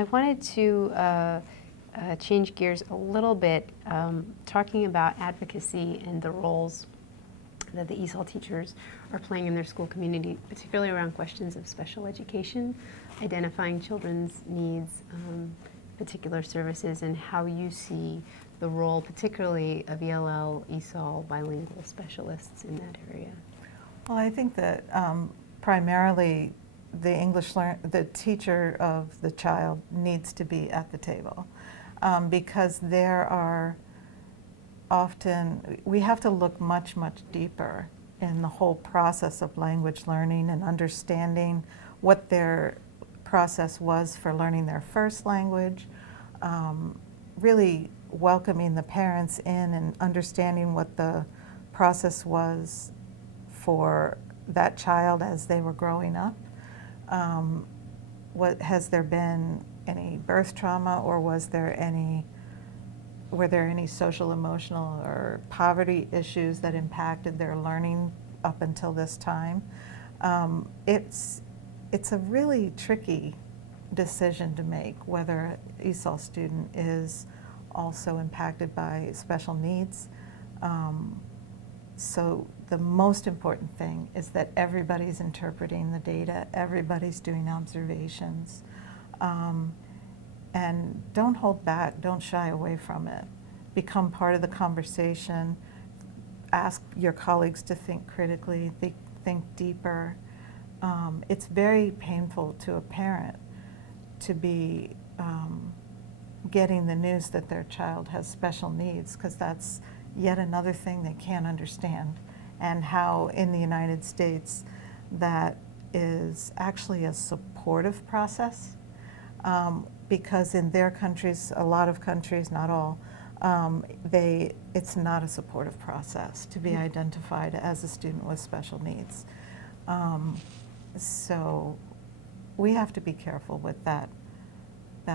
I wanted to change gears a little bit, talking about advocacy and the roles that the ESOL teachers are playing in their school community, particularly around questions of special education, identifying children's needs, particular services, and how you see the role, particularly of ELL, ESOL, bilingual specialists in that area. Well, I think that primarily the teacher of the child needs to be at the table, because there are often, we have to look much, much deeper in the whole process of language learning and understanding what their process was for learning their first language, really welcoming the parents in and understanding what the process was for that child as they were growing up. Has there been any birth trauma, or were there any social, emotional, or poverty issues that impacted their learning up until this time? It's a really tricky decision to make whether an ESOL student is also impacted by special needs. So the most important thing is that everybody's interpreting the data, everybody's doing observations, and don't hold back, don't shy away from it. Become part of the conversation, ask your colleagues to think critically, think deeper. It's very painful to a parent to be getting the news that their child has special needs, because that's yet another thing they can't understand, and how in the United States that is actually a supportive process, because in their countries, a lot of countries, not all, it's not a supportive process to be identified as a student with special needs. So we have to be careful with that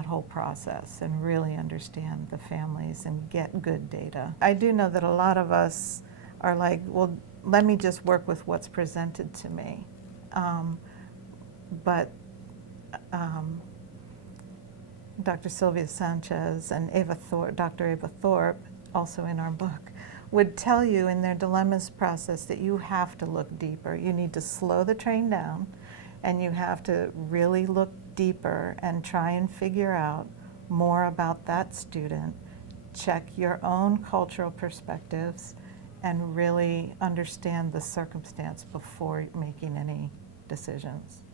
whole process and really understand the families and get good data. I do know that a lot of us are like, well, let me just work with what's presented to me. But Dr. Sylvia Sanchez and Dr. Ava Thorpe, also in our book, would tell you in their dilemmas process that you have to look deeper. You need to slow the train down, and you have to really look deeper and try and figure out more about that student, check your own cultural perspectives, and really understand the circumstance before making any decisions.